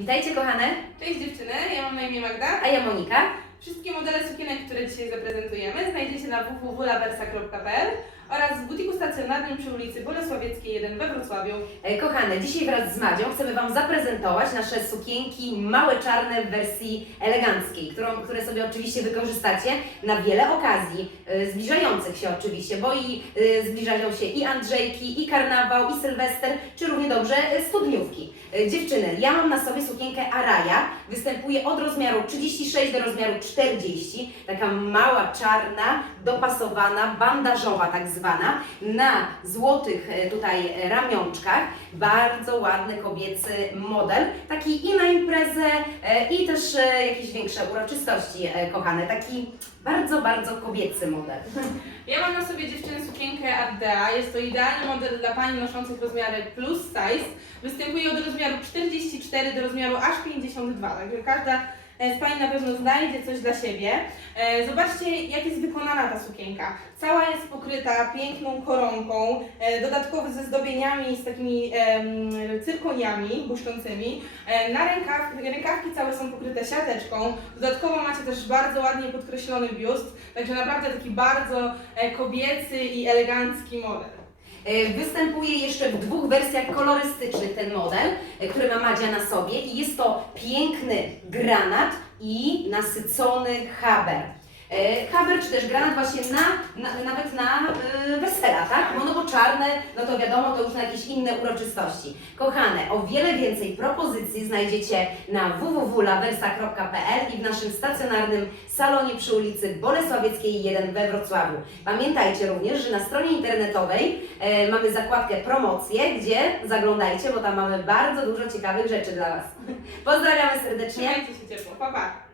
Witajcie kochane, Cześć dziewczyny, ja mam na imię Magda. a ja Monika. Wszystkie modele sukienek, które dzisiaj zaprezentujemy znajdziecie na www.laversa.pl oraz w butiku stacjonarnym przy ulicy Bolesławieckiej 1 we Wrocławiu. E, Kochane, dzisiaj wraz z Madzią chcemy Wam zaprezentować nasze sukienki małe czarne w wersji eleganckiej, którą, które sobie oczywiście wykorzystacie na wiele okazji, e, zbliżających się oczywiście, bo i e, zbliżają się i Andrzejki, i karnawał, i Sylwester, czy równie dobrze studniówki. Dziewczyny, ja mam na sobie sukienkę Araya, występuje od rozmiaru 36 do rozmiaru 40, taka mała, czarna, dopasowana, bandażowa tak zwana, na złotych e, tutaj e, ramionczkach, bardzo ładny kobiecy model, taki i na imprezę, e, i też jakieś większe uroczystości, kochane, taki bardzo, bardzo kobiecy model. Ja mam na sobie dziewczyny sukienkę Ardea. Jest to idealny model dla pań noszących rozmiary plus size. Występuje od rozmiaru 44 do rozmiaru aż 52, także każda e, pań na pewno znajdzie coś dla siebie. E, Zobaczcie, jak jest wykonana ta sukienka. Cała jest pokryta piękną koronką, e, dodatkowo ze zdobieniami, z takimi cyrkoniami błyszczącymi. Na rękaw, rękawki całe są pokryte siateczką. Dodatkowo macie też bardzo ładnie podkreślony biust, także naprawdę taki bardzo kobiecy i elegancki model. E, Występuje jeszcze w dwóch wersjach kolorystycznych ten model, e, który ma Madzia na sobie i jest to piękny granat i nasycony haber. E, Haber czy też granat właśnie na, na, nawet na tak? No, no bo czarne, no to wiadomo, to już na jakieś inne uroczystości. Kochane, o wiele więcej propozycji znajdziecie na www.laversa.pl i w naszym stacjonarnym salonie przy ulicy Bolesławieckiej 1 we Wrocławiu. Pamiętajcie również, że na stronie internetowej e, mamy zakładkę promocje, gdzie zaglądajcie, bo tam mamy bardzo dużo ciekawych rzeczy dla Was. Pozdrawiamy serdecznie. Trzymajcie się ciepło. Pa, pa.